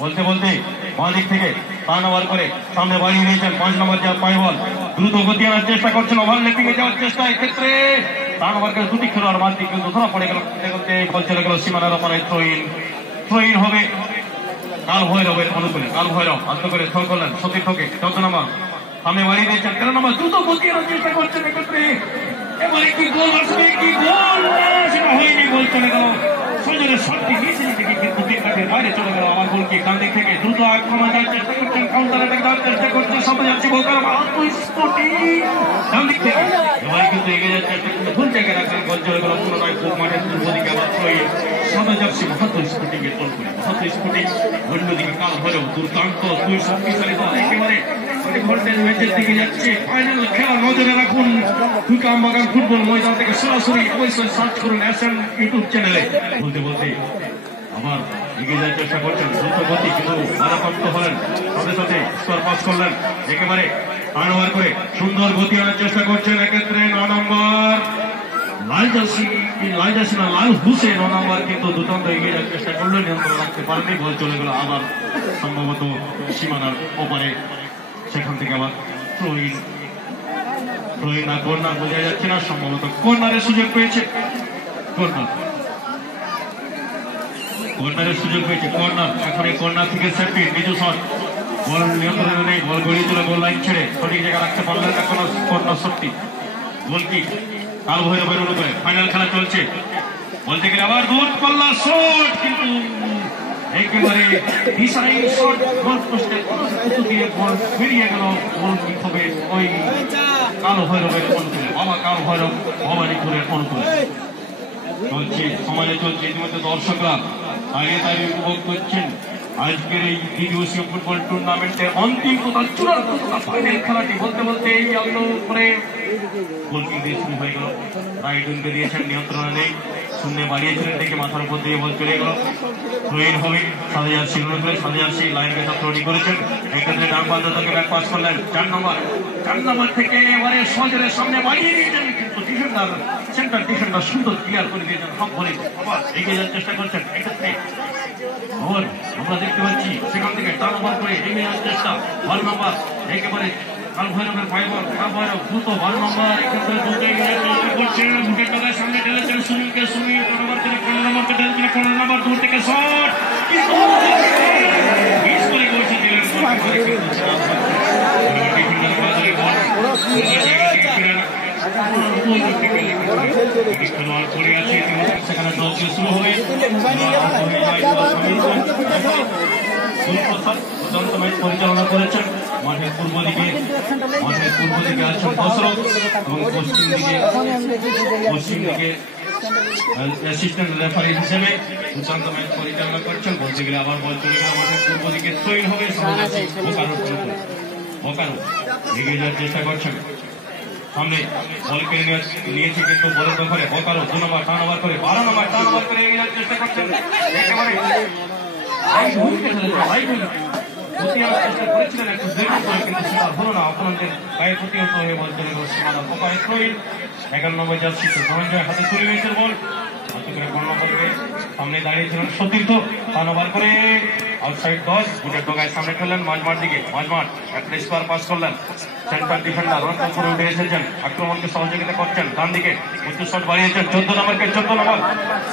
বলতে বলতে বাঁ দিক থেকে টার্ন ওভার করে সামনে বাড়িয়ে নিয়েছেন 5 নম্বর যা পাই বল দ্রুত গতি আনার চেষ্টা করছেন ওভারল্যাপিং এ যাওয়ার চেষ্টা এক্ষেত্রে টার্ন ওভার করে দুটি খেলোয়াড় মাঝ দিক কিন্তু ধরা পড়ে গেল বল চলে গেল সীমানার ওপরে থ্রোইন হবে কাল ভৈরবের অনুকূলে কাল ভৈরব আন্ত করে থ্রো করলেন সতীর ঠোকে 14 নম্বর সামনে বাড়িয়ে দিয়েছেন 13 নম্বর দ্রুত গতি আনার চেষ্টা করছেন এক্ষেত্রে এবারে কি গোল আসবে কি গোল সেটা হয়নি গোল চলে গেল সজনের শটটি নিচে থেকে কিন্তু বিকেটের বাইরে চলে গেল আমার গোলকে ডান দিক থেকে দ্রুত আক্রমণ যাওয়ার চেষ্টা করছেন কাউন্টার অ্যাটাক দেওয়ার চেষ্টা করছেন সামনে যাচ্ছে বোকার ডান দিক থেকে এবারে কিন্তু এগিয়ে যাচ্ছে কিন্তু ভুল জায়গায় রাখলেন গোল চলে গেল পুনরায় মাঠের পূর্ব দিকে আবার সামনে যাচ্ছে মহাত্ম স্কুটিং এর গোল করে মহাত্ম স্কুটিং অন্যদিকে কাল ভৈরব দুর্দান্ত দুই শক্তিশালী দল একেবারে ভোল্টেজ ম্যাচের দিকে যাচ্ছে ফাইনাল খেলা নজরে রাখুন আমবাগান ফুটবল ময়দান থেকে সরাসরি অবশ্যই সার্চ করুন এসএন ইউটিউব চ্যানেলে বলতে বলতে আবার এগিয়ে যাওয়ার চেষ্টা করছেন দ্রুত গতি কিন্তু বাধাপ্রাপ্ত হলেন সাথে সাথে স্কোর পাস করলেন একেবারে টার্ন ওভার করে সুন্দর গতি আনার চেষ্টা করছেন এক্ষেত্রে 9 নম্বর লাল হুসেন 9 নম্বর কিন্তু দুর্দান্ত এগিয়ে যাওয়ার চেষ্টা করলেন নিয়ন্ত্রণ রাখতে পারেনি বল চলে গেল আবার সম্ভবত সীমানার ওপারে সেখান থেকে আবার থ্রোইন না কর্নার বোঝা যাচ্ছে না সম্ভবত কর্নারের সুযোগ পেয়েছে কর্নারের সুযোগ পেয়েছে কর্নার এখন এই কর্নার থেকে সেফটি নিজু শট বল নিয়ন্ত্রণে নেই বল গড়িয়ে তুলে গোল লাইন ছেড়ে সঠিক জায়গায় রাখতে পারলেন না কোনো কর্নার শটটি গোল কি কাল ভৈরবের অনুকূলে ফাইনাল খেলা চলছে বলতে গেলে আবার দূর পাল্লা শট কিন্তু একেবারে ডিসাইড শট গোল পোস্টে দিয়ে বল বেরিয়ে গেল গোল কি হবে ওই কাল ভৈরবের অনুকূলে বাবা কাল ভৈরব ভবানীপুরের অনুকূলে চলছে সমাজে চলছে ইতিমধ্যে দর্শকরা তাই উপভোগ করছেন আজকের এই দ্বিদিবসীয় ফুটবল টুর্নামেন্টের অন্তিম তথা চূড়ান্ত ফাইনাল খেলাটি বলতে বলতে এই আলো করে গোলকিক দিয়ে শুরু হয়ে গেল রাইট উইংকে দিয়েছেন নিয়ন্ত্রণে নেই শূন্য বাড়িয়েছিলেন দেখে মাথার উপর দিয়ে বল চলে গেল থ্রোইন হবে সাজার লাইনকে সব তৈরি করেছেন এক্ষেত্রে ডান প্রান্ত থেকে ব্যাক পাস করলেন 4 নম্বর থেকে এবারে সজরের সামনে বাড়িয়ে দিয়েছেন কিন্তু ডিফেন্ডার সেন্টার ডিফেন্ডার সুন্দর ক্লিয়ার করে দিয়েছেন সব বলে আবার এগিয়ে যাওয়ার চেষ্টা করছেন এক্ষেত্রে আমরা দেখতে পাচ্ছি সেখান থেকে টার্ন ওভার করে এগিয়ে যাওয়ার চেষ্টা 1 নম্বর একেবারে কাল ভৈরবের ফাইবার কাল ভৈরব দ্রুত 1 নম্বর এক্ষেত্রে দ্রুত এগিয়ে যাওয়ার চেষ্টা করছেন বুকের টাকার সামনে ঢেলেছেন সুনীলকে 15 নম্বরকে ঢেলেছেন 15 নম্বর দূর থেকে শট মিস করে বসে দিলেন সেখানে শুরু হবে পরিচালনা করেছেন মাঠের পূর্ব দিকে আছেন দশরথ এবং পশ্চিম দিকে অ্যাসিস্ট্যান্ট রেফারি হিসেবে দুর্দান্ত ম্যাচ পরিচালনা করছেন বলতে গেলে আবার বল চলে গেল মাঠের পূর্ব দিকে থ্রোইন হবে বোকারো এগিয়ে যাওয়ার চেষ্টা করছেন সামনে বল কেড়ে নিয়েছে কিন্তু বলের দখলে বোকারো 2 নম্বর টার্ন ওভার করে 12 নম্বর টার্ন ওভার করে এগিয়ে যাওয়ার চেষ্টা করছেন একেবারে করেছিলেন একটু দেরি করে কিন্তু সেটা হলো না অপরাধের গায়ে প্রতিহত হয়ে বল চলে গেল সীমানার ওপারে থ্রোইন 11 নম্বর জার্সি ধনঞ্জয় হাতে তুলে নিয়েছেন বল হাতে করে 1 নম্বরকে সামনে দাঁড়িয়েছিলেন সতীর্থ টার্ন ওভার করে আউটসাইড 10 বুটের ডগায় সামনে খেললেন মাঝমাঠ দিকে একটা স্কোয়ার পাস করলেন সেন্টার ডিফেন্ডার রঞ্জন করে উঠে এসেছেন আক্রমণকে সহযোগিতা করছেন ডান দিকে উচ্চ শট বাড়িয়েছেন 14 নম্বর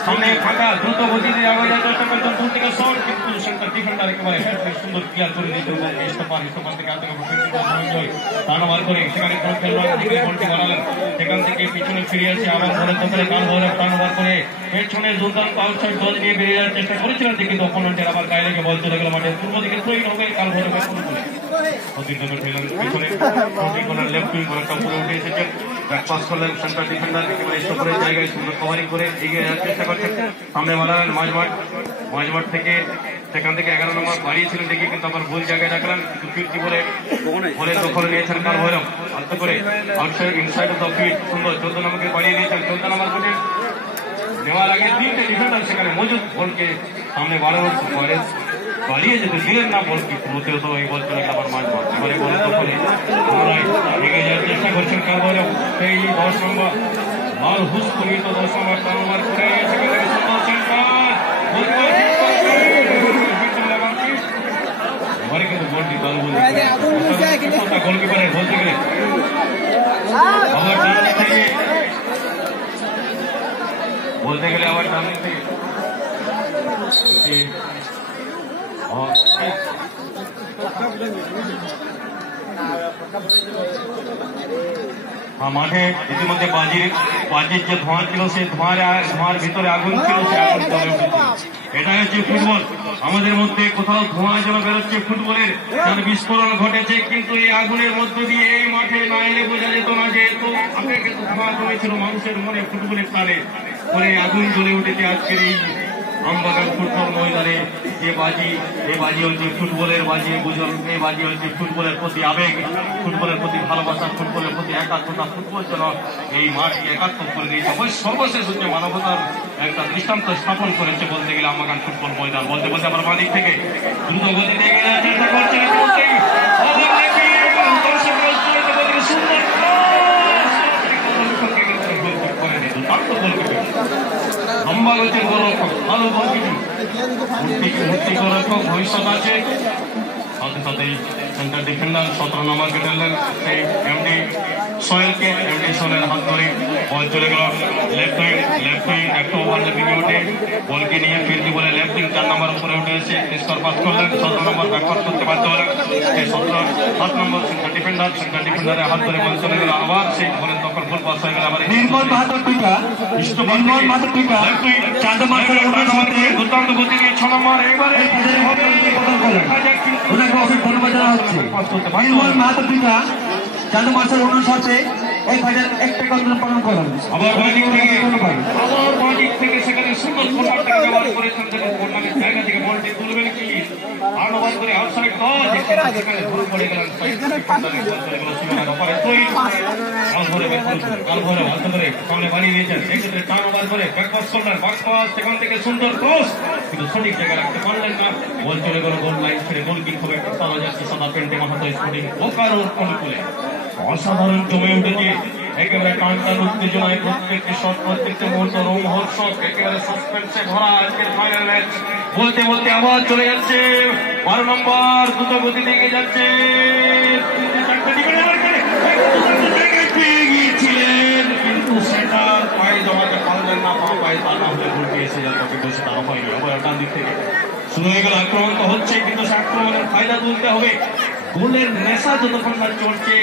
সামনে ফাঁকা দ্রুত গতি দিয়ে আগে যাওয়ার চেষ্টা করছেন দূর থেকে শট কিন্তু সেন্টার ডিফেন্ডার একেবারে সুন্দর ক্লিয়ার করে দিয়েছেন ইস্তফার থেকে ধনঞ্জয় টার্ন ওভার করে সেখানে কোন খেলোয়াড় দিকে বলটি বাড়ালেন সেখান থেকে পিছনে ফিরে আসে আবার বলের দখলে কাল ভৈরব টার্ন ওভার করে পেছনে দুর্দান্ত আউটসাইড দল নিয়ে বেরিয়ে যাওয়ার চেষ্টা করেছিলেন কিন্তু অপোনেন্টের আবার গায়ে লেগে বল চলে গেল মাঠের পূর্ব দিকে থ্রোইন হবে কাল ভৈরবের অনুকূলে পিছনে লেফট উইং একটা পুরো উঠে এসেছেন ব্যাক পাস করলেন সেন্টার ডিফেন্ডার একেবারে স্টোরের জায়গায় সুন্দর কভারিং করে এগিয়ে যাওয়ার চেষ্টা করছেন সামনে বাড়ালেন মাঝমাঠ থেকে সেখান থেকে 11 নম্বর বাড়িয়েছিলেন দেখি কিন্তু আবার ভুল জায়গায় রাখলেন কিন্তু ফিরতি বলের দখলে নিয়েছেন কাল ভৈরব আলতো করে outside inside of the field সুন্দর 14 নম্বরকে বাড়িয়ে দিয়েছেন 14 নম্বর কোটে নেওয়ার আগে 3টে ডিফেন্ডার সেখানে মজুদ বলকে সামনে বাড়িয়ে যেতে দিলেন না বল কি হতে হতো এই বল চলে আবার মাঝমাঠ এবারে বলের দখলে এগিয়ে যাওয়ার চেষ্টা করছেন কাল ভৈরব সেই 10 নম্বর লাল হুস পরিহিত 10 নম্বর টার্ন ওভার করে সেখানে সুন্দর সেন্টার বলে আবার ডান দিক থেকে মাঠে ইতিমধ্যে বাজির যে ধোঁয়া ছিল সেই ধোঁয়ার ভিতরে আগুন ছিল, সে আগুন জ্বলে উঠেছে। এটা হচ্ছে ফুটবল। আমাদের মধ্যে কোথাও ধোঁয়া যেন বেরোচ্ছে ফুটবলের, যেন বিস্ফোরণ ঘটেছে, কিন্তু এই আগুনের মধ্য দিয়ে এই মাঠে না এলে বোঝা যেত না যে এত আগে কিন্তু ধোঁয়া জমেছিল মানুষের মনে ফুটবলের তালে করে আগুন জ্বলে উঠেছে আজকের এই আমবাগান ফুটবল ময়দানে। যে বাজি, এই বাজি হচ্ছে ফুটবলের বাজি, বুঝল, এই বাজি হচ্ছে ফুটবলের প্রতি আবেগ, ফুটবলের প্রতি ভালোবাসা, ফুটবলের প্রতি একাত্মতা। ফুটবল যেন এই মাঠকে একাত্ম করে দিয়েছে। সর্বশেষ হচ্ছে মানবতার একটা দৃষ্টান্ত স্থাপন করেছে বলতে গেলে আমবাগান ফুটবল ময়দান। বলতে বলতে আমার বাঁ দিক থেকে দ্রুত গতিতে এগিয়ে যাওয়ার চেষ্টা করছেন লম্বা গতির গোলরক্ষক, ভালো গোলরক্ষক ভবিষ্যৎ আছে। সাথে সাথেই সেন্টার ডিফেন্ডার 17 নম্বর খেললেন সেই এমডি সোহেলকে। এমডি সোহেলের হাত ধরে বল চলে গেল লেফট উইং একটু ওভারল্যাপিং এ উঠে বলকে নিয়ে ফিরতি বলে লেফট উইং 4 নম্বর উপরে উঠে এসে স্কোর পাস করলেন। 17 নম্বর ব্যাকপাস করতে বাধ্য হলেন। সেই 7 নম্বর সেন্টার ডিফেন্ডারের হাত ধরে বল চলে গেল। আবার সেই বলেন তখন ফুল পাস হয়ে গেল। আবার দুর্দান্ত গতি নিয়ে 6 নম্বর এবারে চাঁদ মার্শাল অনুসারে এই ফাইনাল একটা কর্নার পালন করেন। আবার বাদিক থেকে সেখানে সুন্দর কর্নারটাকে ব্যবহার করেছেন। কর্নারের জায়গা থেকে বলটি তুলবেন কি আনুবাদ করে আউটসাইড দল সেখানে ভুল পড়ে গেলেন। সামনে বানিয়ে দিয়েছেন। এক্ষেত্রে টার্ন ওভার করে ব্যাকপাস করলেন। ব্যাকপাস সেখান থেকে সুন্দর ক্রস, কিন্তু সঠিক জায়গায় রাখতে পারলেন না। বল চলে গেল গোল লাইন ছেড়ে। গোলকিক হবে একটা সাদা জার্সি সাদা প্যান্টে মাথাতে স্পোর্টিং বোকারোর অনুকূলে। অসাধারণ জমে উঠেছে একেবারে টানটান উত্তেজনায়। প্রত্যেকটি শট, প্রত্যেকটি মুহূর্ত রোমহর্ষক, একেবারে সাসপেন্সে ভরা আজকের ফাইনাল ম্যাচ। বলতে বলতে আবার চলে যাচ্ছে 12 নম্বর দ্রুত গতিতে এগিয়ে যাচ্ছে। গিয়েছিলেন কিন্তু সেটা পায়ে জমাতে পারলেন না। পায়ে তা না হলে গোলটি এসে যাবে, কিন্তু সেটা হয়নি। আবার ডান দিক থেকে শুরু হয়ে গেল আক্রমণ তো হচ্ছে, কিন্তু সে আক্রমণের ফায়দা তুলতে হবে। গোলের নেশা যতক্ষণ না চলছে,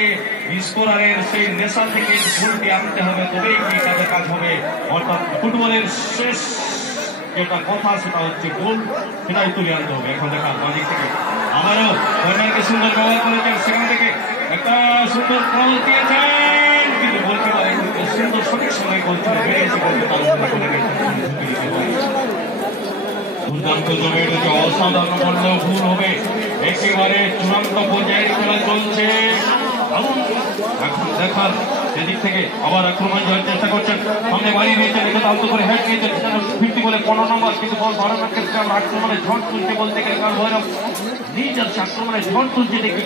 স্কোরারের সেই নেশা থেকে গোলটি আনতে হবে, তবেই কি তাদের কাজ হবে। অর্থাৎ ফুটবলের শেষ যেটা কথা সেটা হচ্ছে গোল, সেটাই তুলে আনতে হবে। এখন দেখা বাদিক থেকে আবারও কর্নারকে সুন্দর ব্যবহার করেছেন। সেখান থেকে একটা সুন্দর ক্রস দিয়েছেন, কিন্তু বলতে পারে সুন্দর সঠিক সময় গোল চলে বেরিয়েছে। বলতে তার চলে গেছে। দুর্দান্ত জমে উঠেছে, অসাধারণ বললেও ভুল হবে। একেবারে চূড়ান্ত পর্যায়ে খেলা চলছে। এখন দেখার সেদিক থেকে আবার আক্রমণ যাওয়ার চেষ্টা করছেন। সামনে বাড়িয়ে দিয়েছেন, এটা আলতো করে হ্যান্ড নিয়েছেন। ফিরতি বলে 15 নম্বর, কিন্তু বল বাড়ানোর ক্ষেত্রে আমরা আক্রমণে ঝড় তুলছে বলতে গেলে কারণ ভৈরব নিয়ে যাচ্ছে আক্রমণে ঝড় তুলছে দেখে,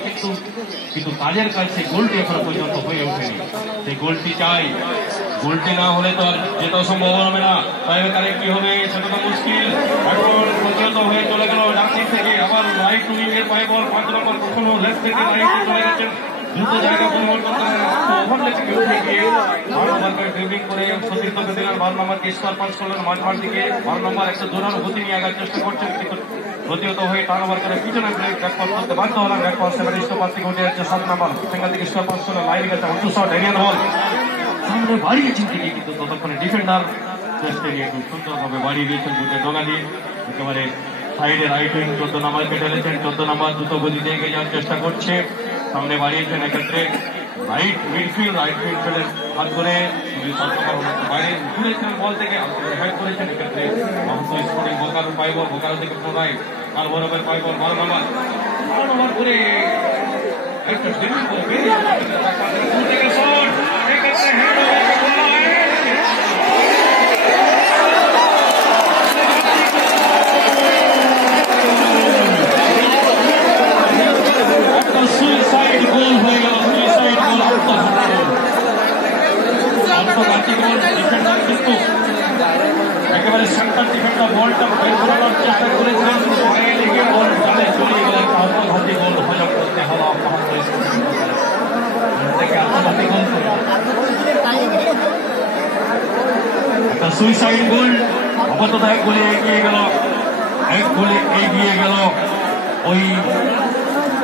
কিন্তু কাজের কাজ সেই গোলটি এখনো পর্যন্ত হয়ে ওঠেনি। সেই গোলটি চাই, গোলটি না হলে তো আর যেটা সম্ভব হবে না। তাই তাহলে কি হবে সেটা তো মুশকিল। এখন পর্যন্ত হয়ে চলে গেল ডান দিক থেকে। আবার রাইট উইং এর পায়ে বল 5 নম্বর, কখনো লেফট থেকে রাইটে চলে গেছেন। দ্রুত জায়গা পরিবর্তন করেন, ওভারল্যাপিং উঠে গিয়ে 12 নম্বরকে ড্রিবলিং করে সতীর্থকে দিলেন। 12 নম্বরকে স্কোর পাস করলেন মাঝমাঠ দিকে। 12 নম্বর একটা জোরালো গতি নিয়ে আগার চেষ্টা করছেন, কিন্তু প্রতিহত হয়ে টার্ন ওভার করে পিছনে ব্যাকপাস করতে বাধ্য হলেন। ব্যাকপাস সেখানে স্টপার থেকে উঠে যাচ্ছে 7 নম্বর, সেখান থেকে স্কোর পাস করলেন। লাইন গেছে উঁচু শট, এরিয়ান বল সামনে বাড়িয়েছেন ঠিকই, কিন্তু ততক্ষণে ডিফেন্ডার চেষ্টা নিয়ে খুব সুন্দরভাবে বাড়িয়ে দিয়েছেন বুকে ডোঙা দিয়ে। একেবারে সাইডে রাইট উইং 14 নম্বরকে ঢেলেছেন। 14 নম্বর দ্রুত গতিতে এগিয়ে যাওয়ার চেষ্টা করছে, সামনে বাড়িয়েছেন। এক্ষেত্রে রাইট মিডফিল্ডের হাত ধরে বাইরে ঘুরেছেন বল থেকে হেড করেছেন। এক্ষেত্রে স্পোর্টিং বোকারো পাই বল, বোকারো থেকে প্রণয় আর বরফের পাই বল 12 নম্বর করে একটা ড্রিবল করে বেরিয়ে শট। এক্ষেত্রে হেড সুইসাইড গোল হয়ে গেল। সুইসাইড গোল, আত্মঘাতী গোল। ডিফেন্ডার কিন্তু একেবারে সেন্টার ডিফেন্ডার বলটা বের করানোর চেষ্টা করেছিলেন, পায়ে লেগে বল জালে চলে গেল। একটা আত্মঘাতী গোল হজম করতে হলো। আত্মঘাতী গোল, একটা সুইসাইড গোল। আপাতত এক গোলে এগিয়ে গেল ওই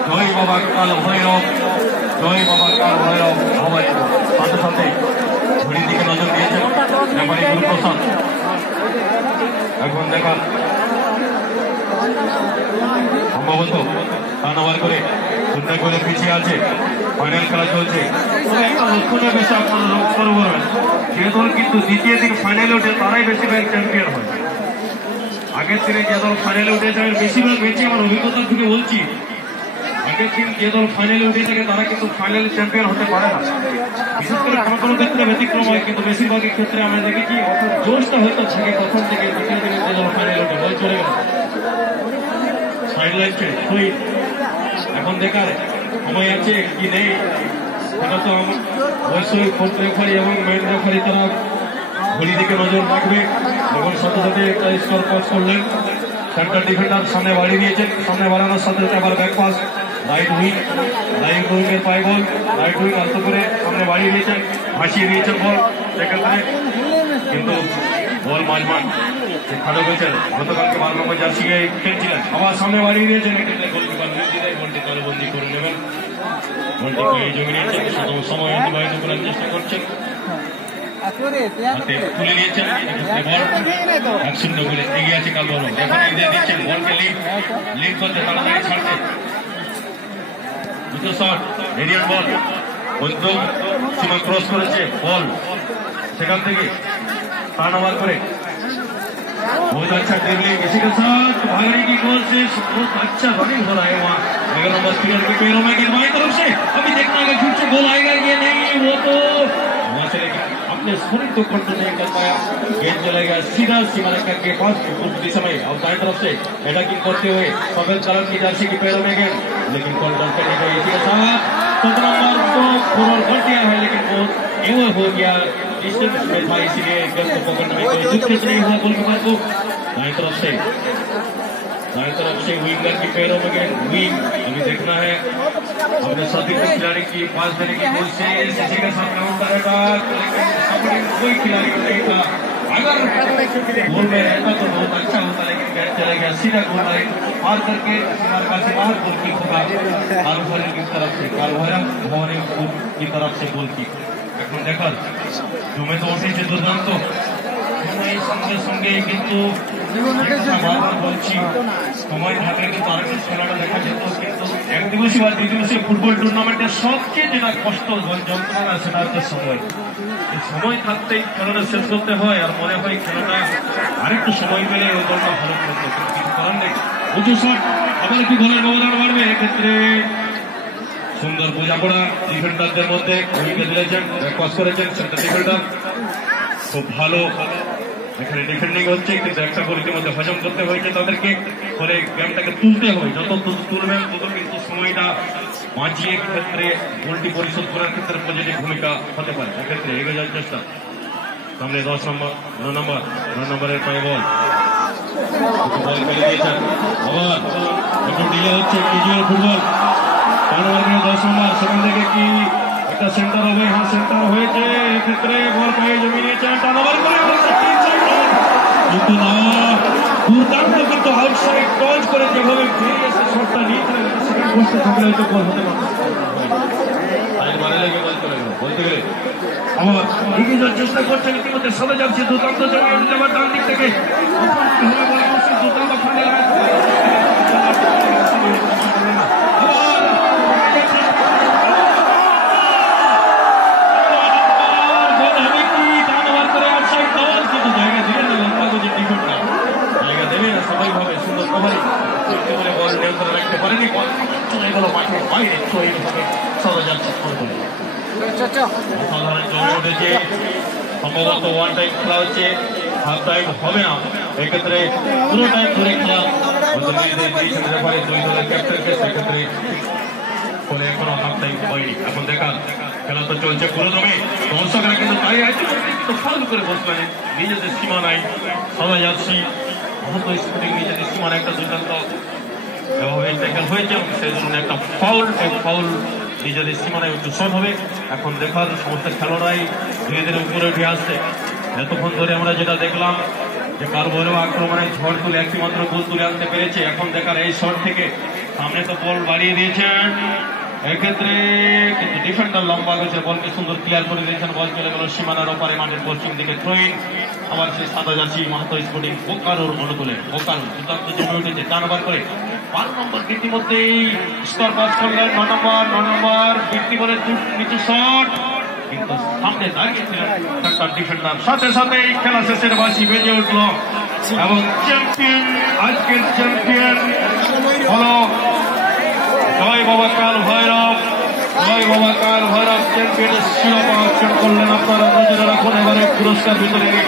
জয় বাবা কাল ভৈরব সবাই সাথে সাথে ঘড়ির দিকে নজর দিয়েছেন রেফারি গুরুপ্রসাদ। এখন দেখার সম্ভবত রান ওভার করে 0 গোলে পিছিয়ে আছে, ফাইনাল খেলা চলছে। একটা লক্ষণীয় বিষয় আপনারা লক্ষ্য করবেন, যে দল কিন্তু দ্বিতীয় দিন ফাইনালে ওঠে তারাই বেশিরভাগ চ্যাম্পিয়ন হয়। আগের দিনে যে দল ফাইনালে উঠে যায় বেশিরভাগ ম্যাচে আমার অভিজ্ঞতা থেকে বলছি, আগের দিন যে দল ফাইনালে উঠে থাকে তারা কিন্তু ফাইনালে চ্যাম্পিয়ন হতে পারে না। বিশেষ করে কোনো কোনো ক্ষেত্রে ব্যতিক্রম হয়, কিন্তু বেশিরভাগের ক্ষেত্রে আমরা দেখেছি জোশটা হয়তো থাকে প্রথম থেকে দ্বিতীয় দিনে যে দল ফাইনালে উঠে বল চলে গেল সাইড লাইন ছেড়ে। এখন দেখার সময় আছে কি নেই সেটা তো অবশ্যই কোর্ট রেফারি এবং মেন রেফারি তারা ঘড়ি দিকে নজর রাখবে। এখন সাথে সাথে একটা স্কোর পাস করলেন, সেন্টার ডিফেন্ডার সামনে বাড়িয়ে দিয়েছেন, সামনে বাড়ানোর সাথে সাথে আবার ব্যাক পাস রাইট উইংয়ের পায়ে বল, রাইট উইং আলতো করে সামনে বাড়িয়ে দিয়েছেন, ভাসিয়ে দিয়েছেন বল, সেক্ষেত্রে কিন্তু বল মাঝমান খাটো হয়েছেন। গতকালকে 12 নম্বর জার্সি খেলছিলেন, আবার সামনে বাড়িয়ে দিয়েছেন, এক্ষেত্রে গোলকিপার নির্দিদায় বলটি তালবন্দি করে নেবেন। বলটি পেয়ে জমি নিয়েছেন, সময় অতিবাহিত করার চেষ্টা করছেন, তুলে নিয়েছেন বল 1-0 গোলে এগিয়ে আছে কাল বল। এখন এগিয়ে দিচ্ছেন বলকে লিড করতে তাড়াতাড়ি ছাড়ছে। দুটো শট এরিয়ান বল বন্ধু সীমা ক্রস করেছে বল, সেখান থেকে টার্ন ওভার করে बहुत अच्छा ड्रिबलिंग, इसी के साथ भागने की गोल से बहुत अच्छा रनिंग हो रहा है वहाँ 11 नंबर प्लेयर के पैरों में बाईं तरफ से। अभी देखना है फिर से गोल आएगा ये नहीं, वो तो वहाँ से लेकिन अपने शरीर को कंट्रोल नहीं कर पाया, गेंद चलेगा सीधा सीमा रेखा के पास उस समय। और दाएं तरफ से अटैकिंग करते हुए सफेद कलर की जर्सी के पैरों में गेंद, लेकिन कॉल डॉट करने का इसी के साथ नंबर को फॉरवर्ड कर दिया है, लेकिन वो एवर हो गया डिस्टेंस में था, इसीलिए गेंद को पकड़ने में कोई दिक्कत नहीं हुआ गोलकीपर को। दाएं तरफ से विंगर की पैरों में गेंद विंग, अभी देखना है अपने साथी खिलाड़ी की पास देने की कोशिश, इसी के साथ राउंड करेगा, लेकिन कोई खिलाड़ी नहीं था। अगर गोल में रहता तो बहुत अच्छा होता, लेकिन गेंद चला गया सीधा गोल लाइन पार करके बाहर गोल किक होगा कालभैरव की तरफ से, कालभैरव की तरफ से गोल किक। এখন দেখার জমে তো উঠেছে দুর্দান্ত, সঙ্গে সঙ্গে কিন্তু বারবার বলছি সময় থাকলে কিন্তু আরেকটা খেলাটা দেখা যেত, কিন্তু এক দিবসী বা 2 দিবসীয় ফুটবল টুর্নামেন্টের সবচেয়ে যেটা কষ্ট যন্ত্রণা সেটা হচ্ছে সময়। এই সময় থাকতেই খেলাটা শেষ করতে হয়, আর মনে হয় খেলাটা আরেকটু সময় পেলে ওই দলটা ভালো করতে, কিছু করার নেই। উঁচু শট আবার একটু গোলের ব্যবধান বাড়বে, এক্ষেত্রে সুন্দর বোঝাপড়া ডিফেন্ডারদের মধ্যে উইকে দিয়েছেন, পাস করেছেন সেন্টার ডিফেন্ডার, খুব ভালো এখানে ডিফেন্ডিং হচ্ছে, কিন্তু একটা গোল ইতিমধ্যে হজম করতে হয়েছে তাদেরকে, ফলে গেমটাকে তুলতে হবে, যত তুলবেন তত কিন্তু সময়টা বাঁচিয়ে ক্ষেত্রে গোলটি পরিশোধ করার ক্ষেত্রে পজিটিভ ভূমিকা হতে পারে। এক্ষেত্রে এগিয়ে যাওয়ার চেষ্টা, সামনে 9 নম্বরের পায়ে বল ফেলে দিয়েছেন, আবার একটু ডিলে হচ্ছে কেজিএল ফুটবল 10 নম্বর, সেখান থেকে কি একটা সেন্টার হবে? হ্যাঁ সেন্টার হয়েছে, এক্ষেত্রে বল পেয়ে জমি নিয়েছেন, টার্নওভার করে কিন্তু না, দুর্দান্ত কিন্তু আউটসাইড টচ করে যেভাবে ফিরে এসে শটটা নিয়েছিলেন সেখানে বসতে থাকলে হয়তো গোল হতে পারত। বলতে গেলে আমার এগিয়ে যাওয়ার চেষ্টা করছেন, ইতিমধ্যে সবে যাচ্ছে দুর্দান্ত যাবার ডান দিক থেকে দুর্দান্ত ফাইনাল স্বাভাবিকভাবে সুন্দর কভারি বলে বল নিয়ন্ত্রণ রাখতে পারেনি, বল চলে গেল মাঠের বাইরে, তো এইভাবে সদা যাচ্ছে অসাধারণ জমে উঠেছে। সম্ভবত ওয়ান টাইম খেলা হচ্ছে, হাফ টাইম হবে না, এক্ষেত্রে পুরো টাইম ধরে খেলা রেফারি 2 দলের ক্যাপ্টেনকে, সেক্ষেত্রে ফলে এখনো হাফ টাইম হয়নি। এখন দেখার খেলা তো চলছে পুরোদমে, দর্শকরা কিন্তু তাই আছে কিন্তু ফাউল করে বসবেন, নিজেদের সীমা নাই, সবাই যাচ্ছি স্পোর্টিং নিজেদের সীমার একটা দুর্দান্ত এভাবে ট্যাকল হয়েছে, সেই জন্য একটা ফাউল নিজেদের সীমানায় একটু শট হবে। এখন দেখার সমস্ত খেলোয়াড়াই ধীরে ধীরে উপরে উঠে আসছে। এতক্ষণ ধরে আমরা যেটা দেখলাম যে কাল ভৈরব আক্রমণে ঝড় তুলে একটি মাত্র গোল তুলে আনতে পেরেছে। এখন দেখার এই শট থেকে সামনে তো বল বাড়িয়ে দিয়েছেন এক্ষেত্রে, কিন্তু ডিফেন্ডার লম্বা গেছে, বলকে সুন্দর ক্লিয়ার করে দিয়েছেন। বল চলে গেল সীমানার ওপারে, মাঠের পশ্চিম দিকে থ্রোইন। আবার সেই সাদা জার্সি মাহাতো স্পোর্টিং বোকারোর অনুকূলে, বোকারো দুর্দান্ত জমে উঠেছে। 4 ওভার করে 12 নম্বর ইতিমধ্যেই স্কোর পাস করলেন। 9 নম্বর বৃত্তি করে নিচু শট, কিন্তু সামনে দাঁড়িয়েছিলেন একটা ডিফেন্ডার। সাথে সাথে এই খেলা শেষের বাঁশি বেজে উঠল এবং চ্যাম্পিয়ন, আজকের চ্যাম্পিয়ন হলো জয় বাবা কাল ভৈরব। জয় বাবা কাল ভৈরব চ্যাম্পিয়নের শিরোপা অর্জন করলেন। আপনারা নজরে রাখুন এবারে পুরস্কার বিতরণী।